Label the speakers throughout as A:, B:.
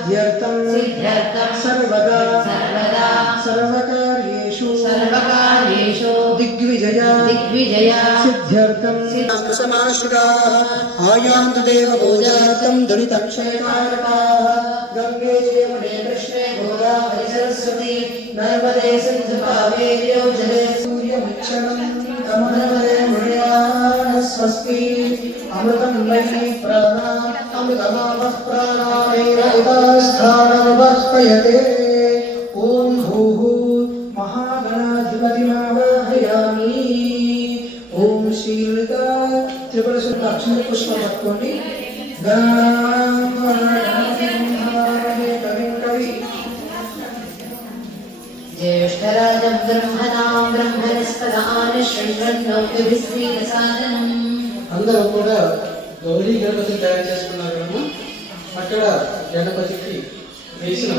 A: सिद्ध्यर्थं
B: सिद्ध्यर्थं
A: सर्वदा
B: सर्वदा
A: सर्वकार्येषु
B: सर्वकार्येषु
A: दिग्विजया
B: दिग्विजया
A: सिद्ध्यर्थं समाश्रिताः आयान्तु देवपूजार्थं दुरितक्षयकारकाः गङ्गे यमुने कृष्णे गोदावरि सरस्वती नर्मदे सिन्धु कावेर्यो जले सूर्यमिक्षणं कमलवरे मुर्याः स्वस्ति अमृतं मयि प्राणामृतमावप्राणामेवस्थानमवर्पयते ॐ भूः महागणाधिपतिमावाहयामि ॐ श्रीलता
B: त्रिपुरसुन्दक्ष्मीपुष्पभक्तोणि ज्येष्ठराजब्रह्मणां ब्रह्मणस्पदानि शृण्वन्नौ श्रीरसादनम्
A: అందరూ కూడా గౌరీ గణపతి తయారు చేసుకున్నారు కదా? అక్కడ గణపతికి వేసిన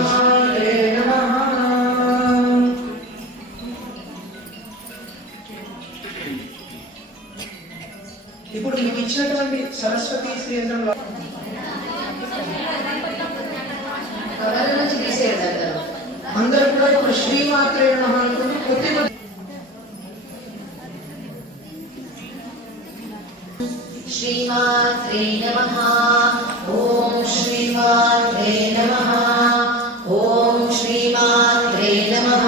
A: ఇప్పుడు మీకు ఇచ్చినటువంటి సరస్వతి శ్రీయంత్రంలో
B: కవర్
A: అందరూ కూడా ఇప్పుడు శ్రీమాత్రే నమః అనుకుంటూ కొద్ది
B: श्रीमात्रे नमः ॐ श्रीमात्रे नमः ॐ श्रीमात्रे नमः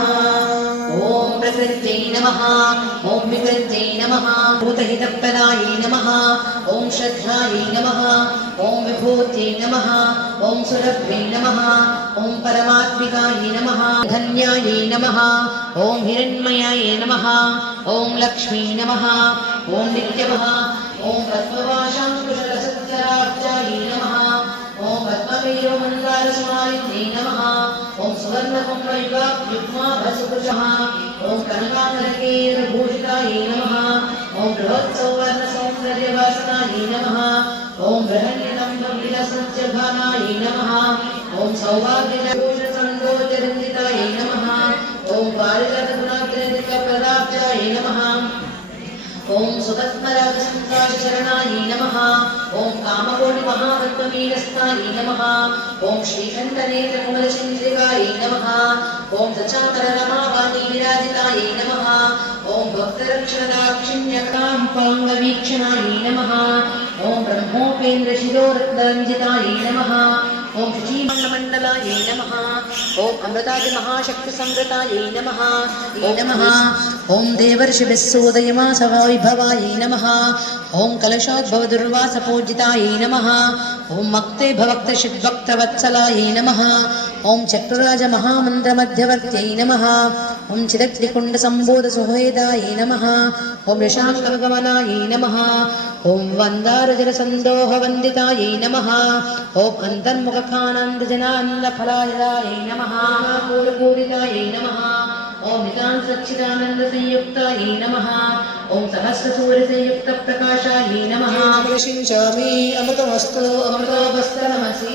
B: ॐ प्रकृत्यै नमः ॐ विकृत्यै नमः भूतहितप्रदायै नमः ॐ श्रद्धायै नमः ॐ विभूत्यै नमः ॐ सुरभ्यै नमः ॐ परमात्मिकायै नमः धन्यायै नमः ॐ हिरण्मयाय नमः ॐ लक्ष्मी नमः ॐ नित्यमः ॐ पद्मवाशाङ्कुशलसच्चराब्जायै नमः ॐ पद्मकेयमन्दारसमायुक्ते नमः ॐ सुवर्णकुम्भयुगाभ्युग्माभसुकुशः ॐ कनकाकरकेरभूषितायै नमः ॐ बृहत्सौवर्णसौन्दर्यवासनायै नमः ॐ बृहन्निलम्बविलसज्जभानायै नमः ॐ सौभाग्यभूषसन्दोचरञ्जितायै ఓం సుభస్మరాజసంతాయ శరణాయ నమ. ఓం కామకోటి మహాతత్వమీరస్థాయ నమ. ఓం శ్రీకంఠనేత్ర కుమలచంద్రికాయ నమ. ఓం దశాంతర రమావాణి విరాజితాయ నమ. ఓం భక్తరక్షణదాక్షిణ్యకాంపాంగవీక్షణాయ నమ. ఓం బ్రహ్మోపేంద్ర శిరోరత్నాంజితాయ నమ. ఓం శుచీమండమండలాయే నమ ఓం అమృతాది మహాశక్తి సంవృతాయే నమ ఓం నమ ఓం దేవర్షిభిస్సోదయమాసవైభవాయే నమ ఓం కలశోద్భవ దుర్వాస పూజితాయే నమ ఓం మక్తే భవక్త షిద్భక్తవత్సలాయే నమ ఓం చక్రరాజ
A: మహామంత్రమధ్యవర్త్యై నమ.
B: ఓం
A: చిరక్తికుండ సంబోధ సుహేదాయై నమ. ఓం రిషాంకగమనాయై నమ. ఓం వందారజర సందోహ వందితాయై నమ. ఓం అంతర్ముఖానందజనానందఫలాయదాయై నమ.
B: పూరపూరితాయై నమ. ఓం నితాంసచ్చిదానందసంయుక్తాయై నమ. ఓం సహస్రసూర్యసంయుక్తప్రకాశాయై నమ. ప్రశించామి అమృతమస్తు అమృతాభస్త నమసి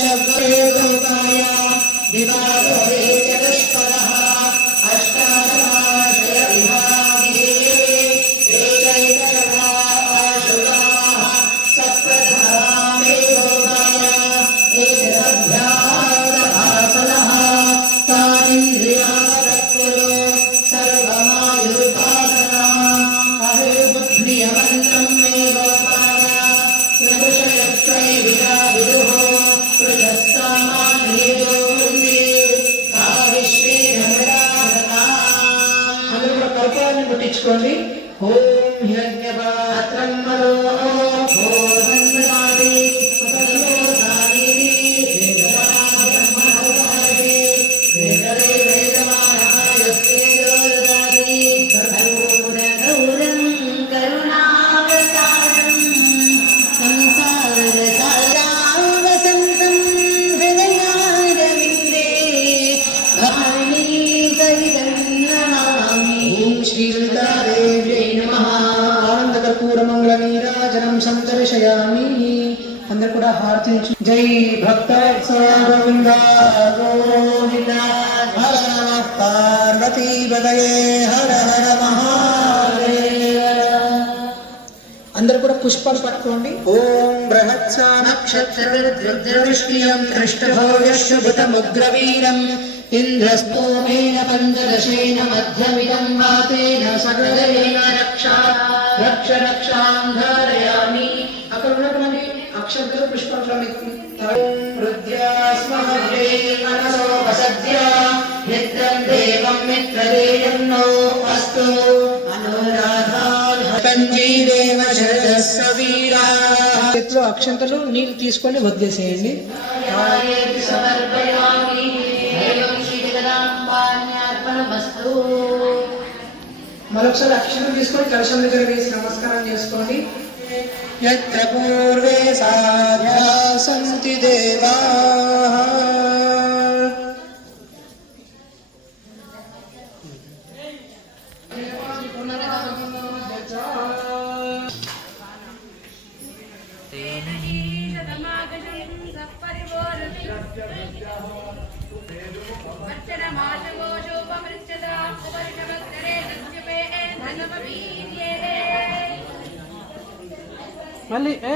B: शब्दे गोपाय दिवालोके
A: ముట్టించుకోండి ఓం హిరణ్యపాత్రం జై భక్త గోవింద గోవింద హర నమ పార్వతీ బదయే హర హర అందరు కూడా పుష్పాలు పట్టుకోండి. ఓం బృహత్సా నక్షత్రృద్రుష్టియం దృష్టభోజశుభతముగ్రవీరం ఇంద్రస్తోమేన పంచదశేన మధ్యమిదం వాతేన సకలేన రక్ష. రక్ష రక్షాం ధారయామి అక్కడ ఉన్నటువంటి అక్షంతలు పుష్పాలు చేతిలో అక్షంతలు నీళ్ళు తీసుకొని వదిలేసేయండి.
B: శ్రీజగదాంబాన్యార్పణమస్తు
A: మరొకసారి అక్షరం తీసుకొని కలశం దగ్గర వేసి నమస్కారం చేసుకోండి. యత్ర పూర్వే సాధ్యా సంతి దేవా మళ్ళీ ఏ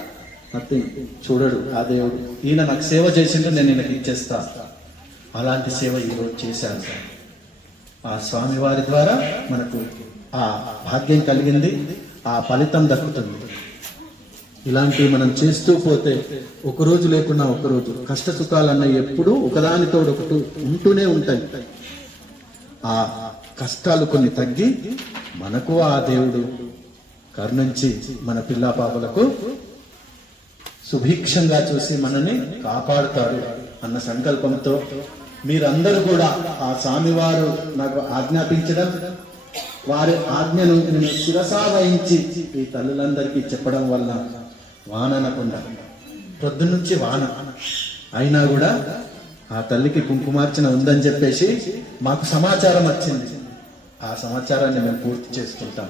C: నథింగ్ చూడడు ఆ దేవుడు. ఈయన నాకు సేవ చేసిండు నేను ఈయనకి ఇచ్చేస్తా. అలాంటి సేవ ఈరోజు చేశాను. ఆ స్వామి వారి ద్వారా మనకు ఆ భాగ్యం కలిగింది ఆ ఫలితం దక్కుతుంది. ఇలాంటివి మనం చేస్తూ పోతే ఒకరోజు లేకున్నా ఒక రోజు కష్ట సుఖాలన్న ఎప్పుడూ ఒకదానితో ఒకటి ఉంటూనే ఉంటాయి. ఆ కష్టాలు కొన్ని తగ్గి మనకు ఆ దేవుడు కరుణించి మన పిల్లా పాపలకు సుభిక్షంగా చూసి మనని కాపాడుతాడు అన్న సంకల్పంతో మీరందరూ కూడా ఆ స్వామివారు నాకు ఆజ్ఞాపించడం వారి ఆజ్ఞను నేను శిరసా వహించి ఈ తల్లులందరికీ చెప్పడం వల్ల వాన అనకుండా పొద్దునుంచి వాన. అయినా కూడా ఆ తల్లికి కుంకుమార్చన ఉందని చెప్పేసి మాకు సమాచారం వచ్చింది. ఆ సమాచారాన్ని మేము పూర్తి చేసుకుంటాం.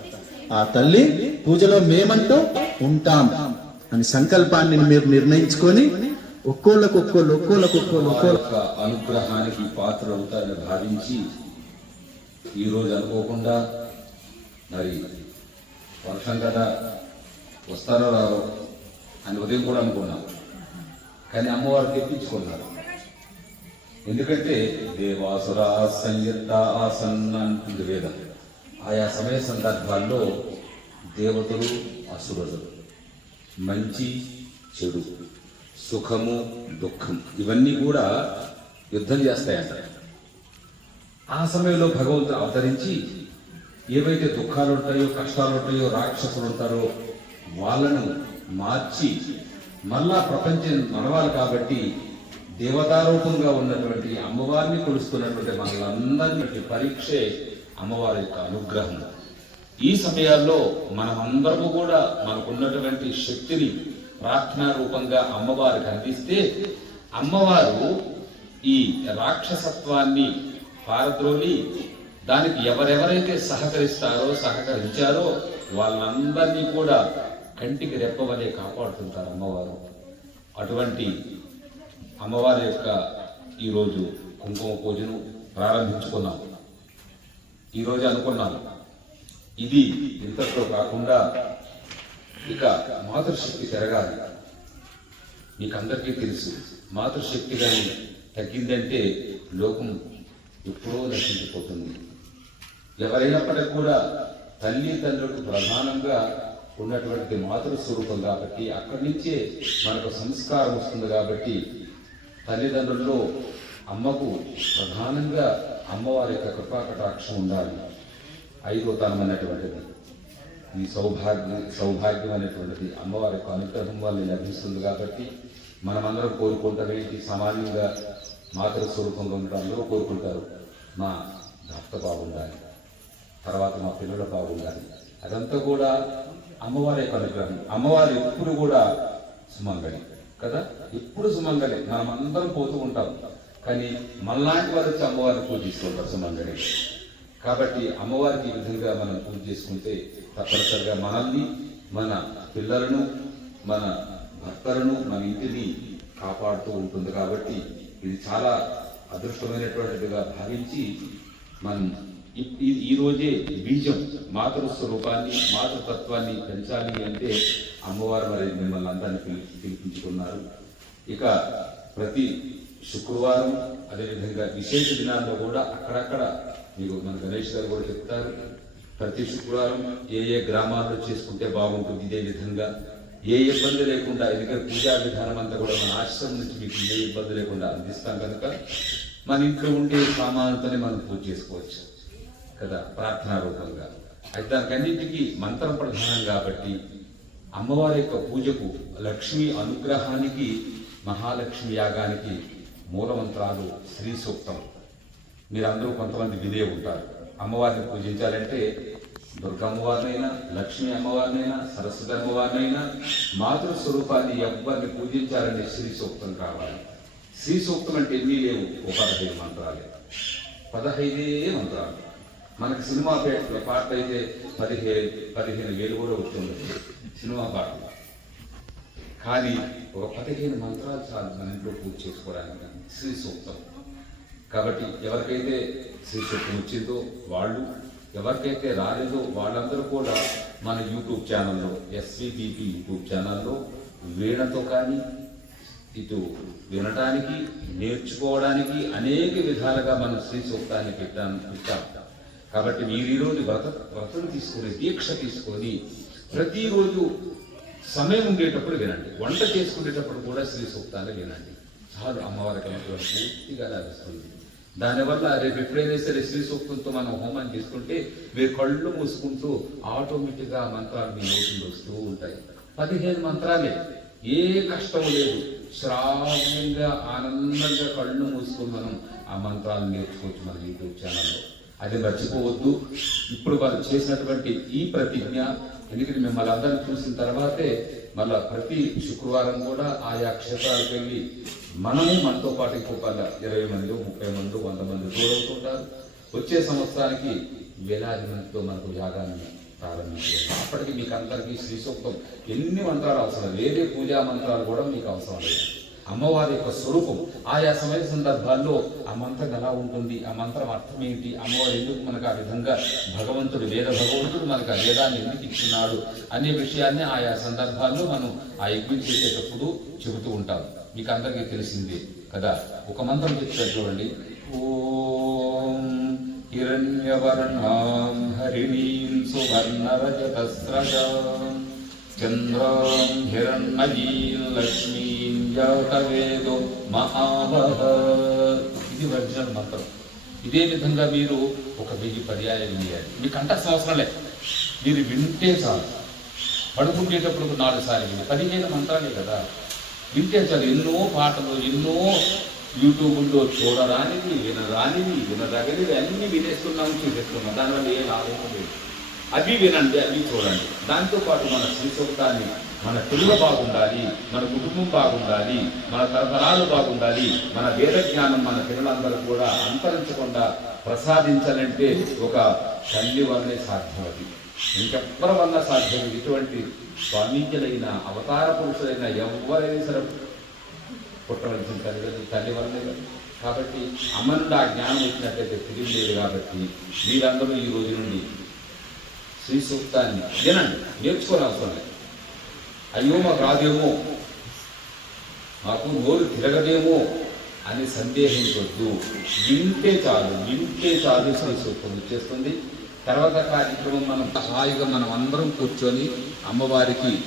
C: ఆ తల్లి పూజలో మేమంటూ ఉంటాం. అని సంకల్పాన్ని మీరు నిర్ణయించుకొని ఒక్కోళ్ళకు ఒక్కోళ్ళు ఒక్కోళ్ళకు ఒక్కోళ్ళు ఒక్కోళ్ళు.
D: అనుగ్రహానికి పాత్ర అవుతారని భావించి ఈరోజు అనుకోకుండా మరి వర్షం కదా వస్తారో రారో అని ఉదయం కూడా అనుకున్నాం. కానీ అమ్మవారు తెప్పించుకున్నారు. ఎందుకంటే దేవాసురా సంయుక్త ఆసన్ అంటుంది వేదం. ఆయా సమయ సందర్భాల్లో దేవతలు అసురులు. మంచి చెడు సుఖము దుఃఖం ఇవన్నీ కూడా యుద్ధం చేస్తాయంట. ఆ సమయంలో భగవంతుడు అవతరించి ఏవైతే దుఃఖాలు ఉంటాయో కష్టాలు ఉంటాయో రాక్షసులు ఉంటారో వాళ్ళను మార్చి మళ్ళా ప్రపంచం నడవాలి కాబట్టి దేవతారూపంగా ఉన్నటువంటి అమ్మవారిని కొలుస్తున్నటువంటి మనలందరినీ పరీక్షే అమ్మవారి యొక్క అనుగ్రహం ఈ సమయాల్లో మనమందరము కూడా మనకున్నటువంటి శక్తిని ప్రార్థనా రూపంగా అమ్మవారికి అందిస్తే అమ్మవారు ఈ రాక్షసత్వాన్ని పారద్రోలి దానికి ఎవరెవరైతే సహకరిస్తారో సహకరించారో వాళ్ళందరినీ కూడా కంటికి రెప్పవలే కాపాడుతుంటారు అమ్మవారు. అటువంటి అమ్మవారి యొక్క ఈరోజు కుంకుమ పూజను ప్రారంభించుకున్నాం. ఈరోజు అనుకున్నాను. ఇది ఇంతటితో కాకుండా ఇక మాతృశక్తి పెరగాలి. మీకు అందరికీ తెలుసు మాతృశక్తి కానీ తగ్గిందంటే లోకం ఎప్పుడో నశించిపోతుంది. ఎవరైనప్పటికీ కూడా తల్లిదండ్రులకు ప్రధానంగా ఉన్నటువంటి మాతృ స్వరూపం కాబట్టి అక్కడి నుంచే మనకు సంస్కారం వస్తుంది కాబట్టి తల్లిదండ్రుల్లో అమ్మకు ప్రధానంగా అమ్మవారి యొక్క కృపాకటాక్షం ఉండాలి. ఐదో తనం అనేటువంటిది ఈ సౌభాగ్యం సౌభాగ్యం అనేటువంటిది అమ్మవారి యొక్క అనుగ్రహం వల్ల లభిస్తుంది కాబట్టి మనమందరం కోరుకుంటారు ఏంటి? సామాన్యంగా మాతృ స్వరూపంగా ఉండడంలో కోరుకుంటారు. మా భర్త బాగుండాలి తర్వాత మా పిల్లలు బాగుండాలి. అదంతా కూడా అమ్మవారి యొక్క అనుగ్రహం. అమ్మవారు ఎప్పుడు కూడా సుమంగళి కదా? ఎప్పుడు సుమంగళి మనం అందరం పోతూ ఉంటాం. కానీ మనలాంటి వారు వచ్చి అమ్మవారిని పూజిస్తుంటారు సుమంగళి కాబట్టి అమ్మవారికి ఈ విధంగా మనం పూజ చేసుకుంటే తప్పనిసరిగా మనల్ని మన పిల్లలను మన భర్తలను మన ఇంటిని కాపాడుతూ ఉంటుంది కాబట్టి ఇది చాలా అదృష్టమైనటువంటిదిగా భావించి మనం ఈరోజే బీజం మాతృ స్వరూపాన్ని మాతృతత్వాన్ని పెంచాలి అంటే అమ్మవారు మరి మిమ్మల్ని అందరినీ పిలి పిలిపించుకున్నారు. ఇక ప్రతి శుక్రవారం అదేవిధంగా విశేష దినాల్లో కూడా అక్కడక్కడ మీకు మన గణేష్ గారు కూడా చెప్తారు. ప్రతి శుక్రవారం ఏ ఏ గ్రామాల్లో చేసుకుంటే బాగుంటుంది ఇదే విధంగా. ఏ ఇబ్బంది లేకుండా ఎందుకంటే పూజా విధానం అంతా కూడా మన ఆశ్రమం నుంచి మీకు ఏ ఇబ్బంది లేకుండా అందిస్తాం కనుక మన ఇంట్లో ఉండే సామాన్లతోనే మనం పూజ చేసుకోవచ్చు కదా ప్రార్థనా రూపంగా. అయితే దానికన్నింటికి మంత్రం ప్రధానం కాబట్టి అమ్మవారి యొక్క పూజకు లక్ష్మి అనుగ్రహానికి మహాలక్ష్మి యాగానికి మూలమంత్రాలు శ్రీ సూక్తం. మీరందరూ కొంతమంది వినే ఉంటారు. అమ్మవారిని పూజించాలంటే దుర్గమ్మవారినైనా లక్ష్మీ అమ్మవారినైనా సరస్వతి అమ్మవారినైనా మాతృ స్వరూపాన్ని ఎవరిని పూజించాలంటే శ్రీ సూక్తం కావాలి. శ్రీ సూక్తం అంటే ఎన్ని లేవు? ఒక పదహైదు మంత్రాలే. పదహైదే మంత్రాలు. మనకి సినిమా పేట పాట అయితే పదిహేను పదిహేను వేలు కూడా వస్తుంది. సినిమా పాటలు. కానీ ఒక పదిహేను మంత్రాలు చాలు మన ఇంట్లో పూజ చేసుకోవడానికి. శ్రీ సూక్తం. కాబట్టి ఎవరికైతే శ్రీ వచ్చిందో వాళ్ళు ఎవరికైతే రాలేదో వాళ్ళందరూ కూడా మన యూట్యూబ్ ఛానల్లో ఎస్వీబీపీ యూట్యూబ్ ఛానల్లో వీణతో కానీ ఇటు వినటానికి నేర్చుకోవడానికి అనేక విధాలుగా మనం శ్రీ సూక్తాన్ని పెట్టాను పెట్టాం. కాబట్టి మీరు ఈరోజు వ్రత వ్రతం తీసుకొని దీక్ష తీసుకొని ప్రతిరోజు సమయం ఉండేటప్పుడు వినండి. వంట చేసుకునేటప్పుడు కూడా శ్రీ సూక్తాన్ని వినండి. చాలు అమ్మవారికి పూర్తిగా లభిస్తుంది. దానివల్ల రేపు ఎప్పుడైనా సరే శ్రీ సూక్తంతో మనం హోమం చేసుకుంటే మీరు కళ్ళు మూసుకుంటూ ఆటోమేటిక్గా మంత్రాలు మీ నోటికి వస్తూ ఉంటాయి. పదిహేను మంత్రాలే. ఏ కష్టం లేదు. శ్రావ్యంగా ఆనందంగా కళ్ళు మూసుకొని మనం ఆ మంత్రాలు నేర్చుకోవచ్చు మన యూట్యూబ్ ఛానల్లో. అది మర్చిపోవద్దు. ఇప్పుడు వాళ్ళు చేసినటువంటి ఈ ప్రతిజ్ఞ ఎందుకంటే మిమ్మల్ని అందరిని చూసిన తర్వాతే మళ్ళా ప్రతి శుక్రవారం కూడా ఆయా క్షేత్రాలకు వెళ్ళి మనము మనతో పాటు ఇంకొక ఇరవై మంది ముప్పై మంది వంద మంది తోడవుతుంటారు. వచ్చే సంవత్సరానికి వేలాది మందితో మనకు యాగాన్ని ప్రారంభించారు అప్పటికి మీకు అందరికీ శ్రీ సూక్తం. ఎన్ని మంత్రాలు అవసరం? వేరే పూజా మంత్రాలు కూడా మీకు అవసరం లేదు. అమ్మవారి యొక్క స్వరూపం ఆయా సమయ సందర్భాల్లో ఆ మంత్రం ఎలా ఉంటుంది? ఆ మంత్రం అర్థం ఏంటి అమ్మవారు ఎందుకు మనకు ఆ విధంగా భగవంతుడు వేద భగవంతుడు మనకు ఆ వేదాన్ని ఎందుకు ఇచ్చినాడు అనే విషయాన్ని ఆయా సందర్భాల్లో మనం ఆ యజ్ఞం చేసేటప్పుడు చెబుతూ ఉంటాం మీకు అందరికీ తెలిసింది కదా. ఒక మంత్రం చెప్తారు చూడండి. ఓం హిరణ్యవర్ణాం హరిణీం సువర్ణరజతస్రజాం చంద్రాం హిరణ్మయీం లక్ష్మీం జాతవేదో మహావహ ఇది ఒరిజినల్ మంత్రం. ఇదే విధంగా మీరు ఒక వెయ్యి పర్యాయం చేయాలి. మీకు కంఠస్థం అవసరం లేదు మీరు వింటే చాలు. పడుకుంటేటప్పుడు నాలుగు సార్లు పదిహేను మంత్రాలే కదా. వింటే ఎన్నో పాటలు ఎన్నో యూట్యూబ్లో చూడరానివి వినరానివి వినదగనివి అన్ని వినేస్తున్నాము చూపిస్తున్నాం దానివల్ల ఏ లాభం లేదు. అవి వినండి అవి చూడండి. దాంతోపాటు మన శ్రీసూక్తాన్ని మన తెలుగు బాగుండాలి మన కుటుంబం బాగుండాలి మన తరతరాలు బాగుండాలి మన వేద జ్ఞానం మన పిల్లలందరూ కూడా అంతరించకుండా ప్రసాదించాలంటే ఒక తల్లి వల్లే సాధ్యం అది. ఇంకెవ్వరి వల్ల సాధ్యం? ఇటువంటి స్వామీజులైన అవతార పురుషులైన ఎవరైనా సరే పుట్టవలసిన తల్లి తల్లి వల్లే కాబట్టి అమ్మ నుండి ఆ జ్ఞానం వచ్చినట్లయితే తిరిగి లేదు కాబట్టి మీరందరూ ఈ రోజు నుండి శ్రీ సూక్తాన్ని వినండి నేర్చుకోని అవసరం లేదు అయ్యో మాకు రాదేమో మాకు నోరు తిరగదేమో అని సందేహించొద్దు. వింటే చాలు వింటే చాలు శ్రీ సూక్తం వచ్చేస్తుంది. తర్వాత కార్యక్రమం మనం హాయిగా మనం అందరం కూర్చొని అమ్మవారికి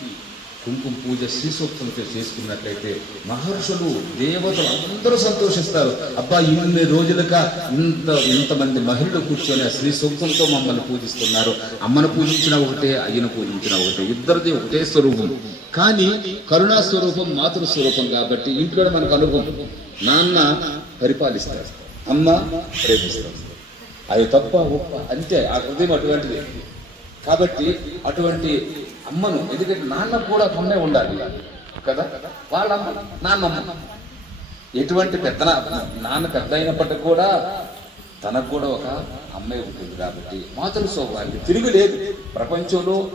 D: కుంకుమ పూజ శ్రీసూక్తం చేసుకున్నట్లయితే మహర్షులు దేవతలు అందరూ సంతోషిస్తారు. అబ్బా ఇన్ని రోజులుగా ఇంత ఇంతమంది మహిళలు కూర్చొని ఆ సూక్తంతో మమ్మల్ని పూజిస్తున్నారు. అమ్మను పూజించిన ఒకటే అయ్యను పూజించిన ఒకటే. ఇద్దరిది ఒకటే స్వరూపం. కానీ కరుణా స్వరూపం మాతృ స్వరూపం కాబట్టి ఇంట్లో మనకు అనుభవం. నాన్న పరిపాలిస్తారు. అమ్మ ప్రేమిస్తారు. అది తప్ప ఉప్ప అంతే ఆ హృదయం అటువంటిది. కాబట్టి అటువంటి అమ్మను ఎందుకంటే నాన్న కూడా కొన్నే ఉండాలి. కదా? వాళ్ళమ్మ నాన్నమ్మ. ఎటువంటి పెద్ద నాన్న పెద్ద అయినప్పటికీ కూడా తనకు కూడా ఒక అమ్మాయి ఉంటుంది కాబట్టి మాతృ స్వభావానికి తిరిగి లేదు. ప్రపంచంలో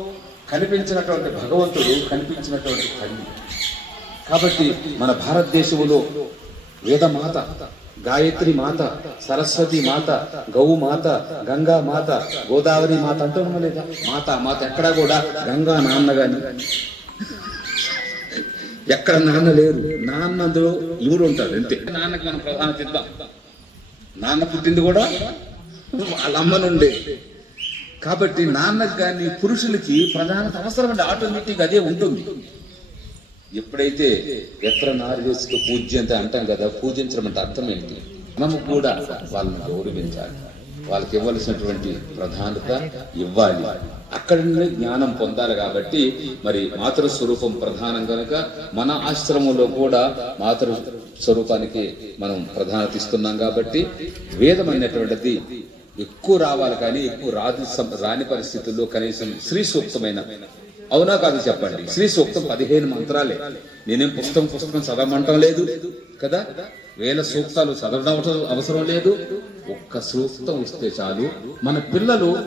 D: కనిపించినటువంటి భగవంతుడు కనిపించినటువంటి తల్లి. కాబట్టి మన భారతదేశంలో వేదమాత గాయత్రి మాత సరస్వతి మాత గౌ మాత గంగా మాత గోదావరి మాత అంటూ లేదా మాత మాత ఎక్కడా కూడా గంగా నాన్న గాని. ఎక్కడ నాన్న లేరు. నాన్న అందులో ఉంటారు? అంతే. నాన్నకి మనం ప్రధానత ఇద్దాం నాన్న పుట్టింది కూడా వాళ్ళ అమ్మ నుండే. కాబట్టి నాన్నకి కానీ పురుషులకి ప్రధానత అవసరం అంటే ఆటోమేటిక్ అదే ఉంటుంది. ఎప్పుడైతే ఎత్ర నార్వేసుకు పూజ్యంత అంటాం కదా పూజించడం అంటే అర్థం ఏంటి? మనము కూడా వాళ్ళని గౌరవించాలి. వాళ్ళకి ఇవ్వాల్సినటువంటి ప్రధానత ఇవ్వాలి. అక్కడి నుండి జ్ఞానం పొందాలి కాబట్టి మరి మాతృ స్వరూపం ప్రధానం కనుక మన ఆశ్రమంలో కూడా మాతృ స్వరూపానికి మనం ప్రధానత ఇస్తున్నాం కాబట్టి వేదం అనేటువంటిది ఎక్కువ రావాలి కానీ ఎక్కువ రాదు సం- రాని పరిస్థితుల్లో కనీసం శ్రీ సూక్తమైన అవునా కాదు చెప్పండి. శ్రీ సూక్తం పదిహేను మంత్రాలే. నేనేం పుస్తకం పుస్తకం చదవమంటం లేదు. కదా? వేల సూక్తాలు చదవడం అవసరం- లేదు. ఒక్క సూక్తం వస్తే చాలు. మన పిల్లలు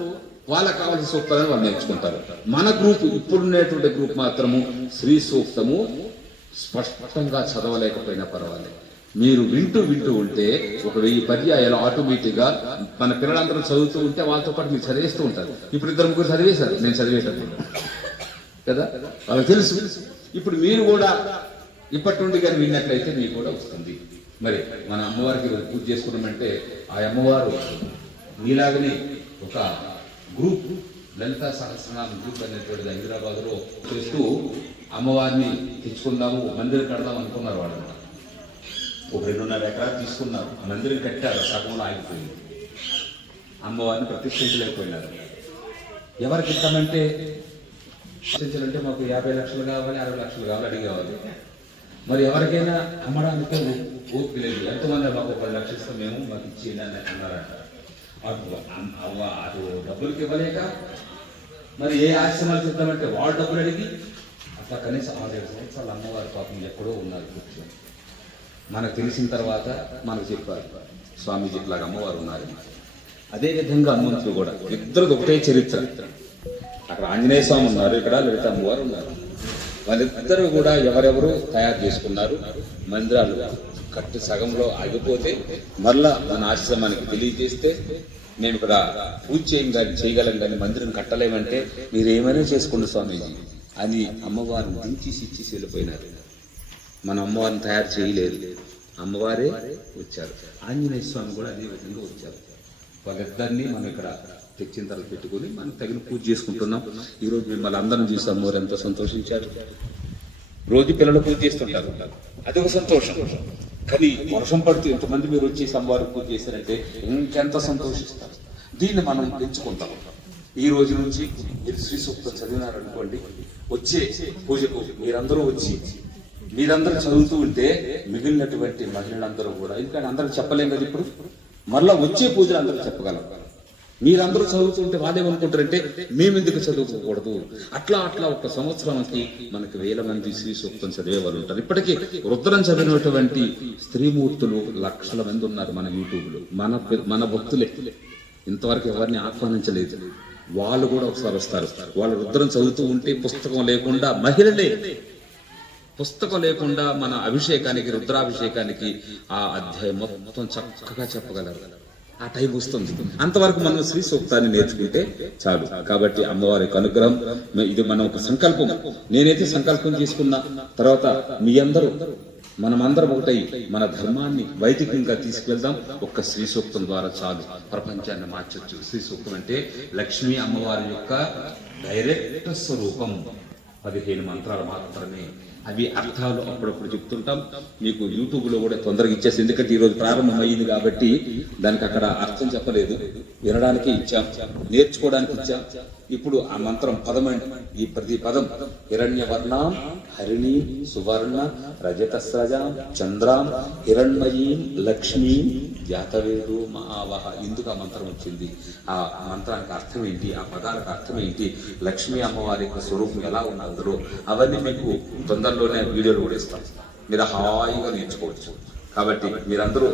D: వాళ్ళకి కావాల్సిన సూక్తాలను వాళ్ళు నేర్చుకుంటారు. మన గ్రూప్ ఇప్పుడున్నటువంటి గ్రూప్ మాత్రము శ్రీ సూక్తము స్పష్టంగా చదవలేకపోయినా పర్వాలేదు. మీరు వింటూ వింటూ ఉంటే ఒక వెయ్యి పర్యాయాలు ఆటోమేటిక్గా మన పిల్లలందరూ చదువుతూ ఉంటే వాళ్ళతో పాటు మీరు చదివేస్తూ ఉంటారు. ఇప్పుడు ఇద్దరు ముగ్గురు చదివేశారు. నేను చదివేటప్పుడు. కదా? వాళ్ళకి తెలుసు. ఇప్పుడు మీరు కూడా ఇప్పటి నుండి కానీ విన్నట్లయితే మీకు కూడా వస్తుంది. మరి మన అమ్మవారికి పూజ చేసుకున్నామంటే ఆ అమ్మవారు మీలాగనే ఒక గ్రూప్ లలితా సహస్రనామ గ్రూప్ అనేటువంటిది హైదరాబాద్లో చేస్తూ అమ్మవారిని తెచ్చుకుందాము మందిరం కడదాం అనుకున్నారు వాళ్ళు ఒక రెండున్నర ఎకరాలు తీసుకున్నారు. మందిరం కట్టారు సగంలో ఆగిపోయింది. అమ్మవారిని ప్రతిష్ఠించలేకపోయినారు. ఎవరికి ఇస్తామంటే ప్రతిష్ఠించాలంటే మాకు యాభై లక్షలు కావాలి అరవై లక్షలు కావాలి అడిగేవాళ్ళు మరి ఎవరికైనా అమ్మడానికి ఓపిక లేదు. ఎంతమంది మాకు ఒక పది లక్షలు ఇస్తాం మేము మాకు ఇచ్చేయండి అని అన్నారంట. అటు అటు డబ్బులకి ఇవ్వలేక మరి ఏ ఆశ్రమాలు చెప్తామంటే వాళ్ళు డబ్బులు అడిగి అట్లా కనీసం ఆరేడు సంవత్సరాలు అమ్మవారి పాపం ఎక్కడో ఉన్నారు కూర్చొని. మనకు తెలిసిన తర్వాత మనకు చెప్పారు స్వామీజీ ఇట్లాగా అమ్మవారు ఉన్నారు అదేవిధంగా హనుమంతుడు కూడా ఇద్దరు ఒకటే చరిత్ర. అక్కడ ఆంజనేయ స్వామి ఉన్నారు ఇక్కడ లలిత అమ్మవారు ఉన్నారు. వాళ్ళిద్దరు కూడా ఎవరెవరు తయారు చేసుకున్నారు మందిరాలు కట్టు సగంలో ఆగిపోతే మరలా మన ఆశ్రమానికి తెలియజేస్తే మేము ఇక్కడ పూజ చేయం కానీ చేయగలం కానీ మందిరం కట్టలేమంటే మీరు ఏమైనా చేసుకోండి స్వామీజీ అని అమ్మవారిని దించి ఇచ్చి వెళ్ళిపోయినారు. మన అమ్మవారిని తయారు చేయలేదు. అమ్మవారే వచ్చారు. ఆంజనేయ స్వామి కూడా అదే విధంగా వచ్చారు. వాళ్ళిద్దరినీ మనం ఇక్కడ తెచ్చిన తర్వాత పెట్టుకుని మనం తగిన పూజ చేసుకుంటున్నాం. ఈరోజు మిమ్మల్ని అందరం చూసాం. వారు ఎంతో సంతోషించారు. రోజు పిల్లలు పూజ చేస్తుంటారు. అదొక సంతోషం. కానీ వర్షం పడుతూ ఎంతమంది మీరు వచ్చి సంవారం పూజ చేశారంటే ఇంకెంత సంతోషిస్తారు. దీన్ని మనం పెంచుకుంటాం. ఈ రోజు నుంచి మీరు శ్రీ సూక్తం చదివినారనుకోండి వచ్చే పూజకు మీరందరూ వచ్చి మీరందరూ చదువుతూ ఉంటే మిగిలినటువంటి మహిళలందరూ కూడా. ఎందుకంటే అందరూ చెప్పలేం కదా ఇప్పుడు? మరలా వచ్చే పూజలు అందరూ చెప్పగలం. మీరందరూ చదువుతుంటే వాళ్ళేమనుకుంటారంటే మేమెందుకు చదువుకోకూడదు? అట్లా అట్లా ఒక సంవత్సరానికి మనకి వేల మంది శ్రీ సూక్తం చదివే వాళ్ళు ఉంటారు. ఇప్పటికీ రుద్రం చదివినటువంటి స్త్రీమూర్తులు లక్షల మంది ఉన్నారు మన యూట్యూబ్లో. మన మన భక్తులే. ఇంతవరకు ఎవరిని ఆహ్వానించలేదు. వాళ్ళు కూడా ఒకసారి వస్తారు. వాళ్ళు రుద్రం చదువుతూ ఉంటే పుస్తకం లేకుండా మహిళలే. పుస్తకం లేకుండా మన అభిషేకానికి రుద్రాభిషేకానికి ఆ అధ్యాయం మొత్తం చక్కగా చెప్పగలరు. ఆ టైం వస్తుంది. అంతవరకు మనం శ్రీ సూక్తాన్ని నేర్చుకుంటే చాలు. కాబట్టి అమ్మవారి యొక్క అనుగ్రహం ఇది మనం ఒక సంకల్పం. నేనైతే సంకల్పం తీసుకున్నా తర్వాత మీ అందరూ మనమందరం ఒకటై మన ధర్మాన్ని వైదికంగా తీసుకెళ్దాం ఒక్క శ్రీ సూక్తం ద్వారా చాలు. ప్రపంచాన్ని మార్చొచ్చు. శ్రీ సూక్తం అంటే లక్ష్మీ అమ్మవారి యొక్క డైరెక్ట్ స్వరూపం. పదిహేను మంత్రాలు మాత్రమే అవి అర్థాలు అప్పుడప్పుడు చెప్తుంటాం. మీకు యూట్యూబ్లో కూడా తొందరగా ఇచ్చేసి ఎందుకంటే ఈరోజు ప్రారంభమైంది ప్రారంభం అయ్యింది కాబట్టి దానికి అక్కడ అర్థం చెప్పలేదు. వినడానికి ఇచ్చాం. నేర్చుకోవడానికి ఇచ్చాం. ఇప్పుడు ఆ మంత్రం పదమండి ఈ ప్రతి పదం హిరణ్యవర్ణ హరిణి సువర్ణ రజతస్రజ చంద్ర హిరణ్మయీ లక్ష్మి జాతవేదు మహావహ ఎందుకు ఆ మంత్రం వచ్చింది. ఆ మంత్రానికి అర్థం ఏంటి? ఆ పదాలకు అర్థం ఏంటి? లక్ష్మీ అమ్మవారి యొక్క స్వరూపం ఎలా ఉంది అందులో? అవన్నీ మీకు తొందరలోనే వీడియోలు కూడా ఇస్తాం. మీరు హాయిగా నేర్చుకోవచ్చు. కాబట్టి మీరందరూ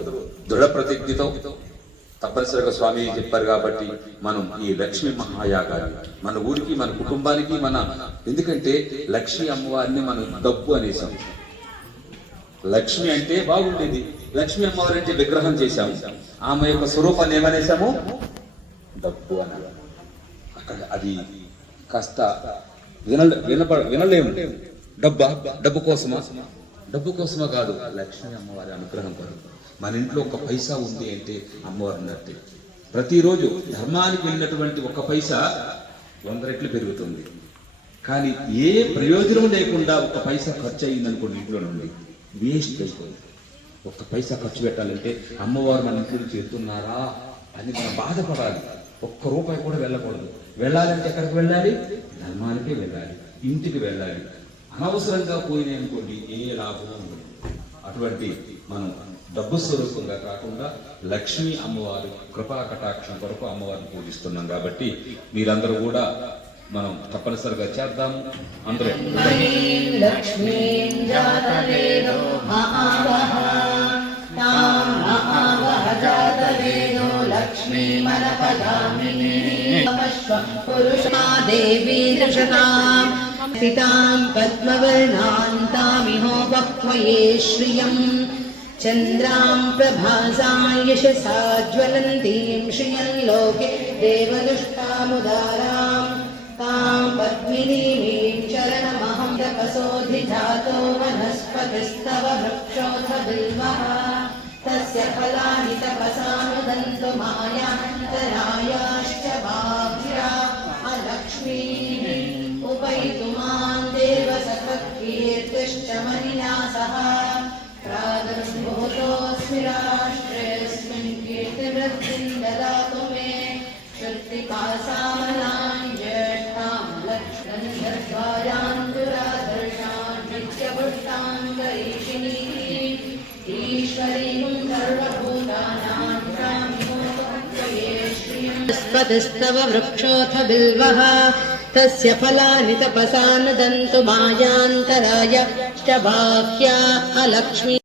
D: దృఢ ప్రతిజ్ఞతో తప్పనిసరిగా స్వామి చెప్పారు కాబట్టి మనం ఈ లక్ష్మీ మహాయాగాన్ని మన ఊరికి మన కుటుంబానికి మన ఎందుకంటే లక్ష్మీ అమ్మవారిని మనం డబ్బు అనేసాం లక్ష్మి అంటే బాగుండేది. లక్ష్మీ అమ్మవారి అంటే విగ్రహం చేశాము. ఆమె యొక్క స్వరూపాన్ని ఏమనేసాము డబ్బు అని అక్కడ అది కాస్త విన వినప వినలేము. డబ్బా డబ్బు కోసమా? డబ్బు కోసమా కాదు లక్ష్మీ అమ్మవారి అనుగ్రహం కాదు మన ఇంట్లో ఒక పైసా ఉంది అంటే అమ్మవారు ఉన్నట్టే ప్రతిరోజు ధర్మానికి వెళ్ళినటువంటి ఒక పైసా వంద రెట్లు పెరుగుతుంది. కానీ ఏ ప్రయోజనం లేకుండా ఒక పైసా ఖర్చు అయిందనుకోండి ఇంట్లో నుండి వేస్ట్ అయిపోయింది. ఒక్క పైసా ఖర్చు పెట్టాలంటే అమ్మవారు మన ఇంట్లో నుంచి అని మనం బాధపడాలి. ఒక్క రూపాయి కూడా వెళ్ళకూడదు. వెళ్ళాలంటే ఎక్కడికి వెళ్ళాలి? ధర్మానికే వెళ్ళాలి. ఇంటికి వెళ్ళాలి. అనవసరంగా పోయినాయి అనుకోండి ఏ లాభం అటువంటి మనం డబ్బు స్వరూపంగా కాకుండా లక్ష్మీ అమ్మవారు కృపా కటాక్షం కొరకు అమ్మవారిని పూజిస్తున్నాం కాబట్టి మీరందరూ కూడా మనం తప్పనిసరిగా చేద్దాం. అందరూ
B: లక్ష్మీం జాతవేదో మహావహ మహావహ దేవీ దృశతాం స్థితాం పద్మవర్ణాం తామిహో శ్రియం. चन्द्रां प्रभासां यशसा ज्वलन्तीं श्रियल्लोके देवदुष्टामुदारां तां पद्मिनीं चरणमहं तपसोऽधिजातो वनस्पतिस्तव वृक्षोऽथ बिल्वः तस्य फलानि तपसानुदन्तु मायान्तराया स्पतिस्तव वृक्षोऽथ बिल्वः तस्य फलानि तपसा नुदन्तु मायान्तराय च बाह्या अलक्ष्मी